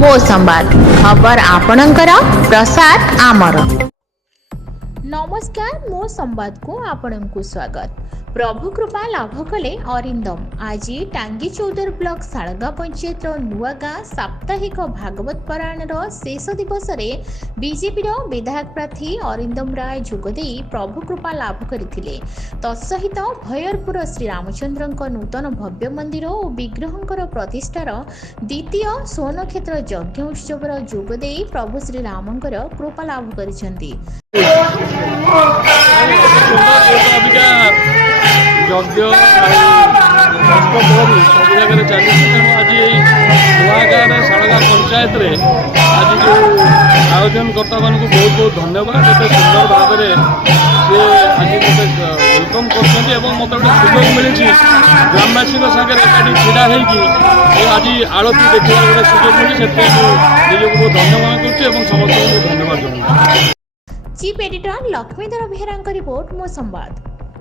मो संवाद खबर आपणकर प्रसाद आमर। नमस्कार, मो संवाद को आपण को स्वागत। प्रभु कृपा लाभ कले अरिंदम आज टांगी चौदर ब्लॉक सालगा पंचायत नुआगाँ साप्ताहिक भागवत पारायणर शेष दिवस बीजेपी विधायक प्रार्थी अरिंदम राय जोगदे प्रभु कृपा लाभ करथिले। तत्सहित भयरपुर श्री रामचंद्र नूतन भव्य मंदिर और विग्रहंकर प्रतिष्ठार द्वितीय स्वर्ण यज्ञ उत्सवर जोगदे प्रभु श्री रामंकर कृपा लाभ करिसेंती। यज्ञ सब जगह चली तेणु आज नुआगाँ सालगा पंचायत आज जो आयोजन कर्ता मान बहुत बहुत धन्यवाद। एत सुंदर भाव में सी आज मत वेलकम कर मत गोटे सुजोग मिली ग्रामवासी सागर एकाठी ढड़ा होगी आज आरती देखा गोटे सुजोग मिली से निजक बहुत धन्यवाद कर समस्त धन्यवाद जनाऊँ। Chief editor Laxmidhar Behera report, मो संवाद।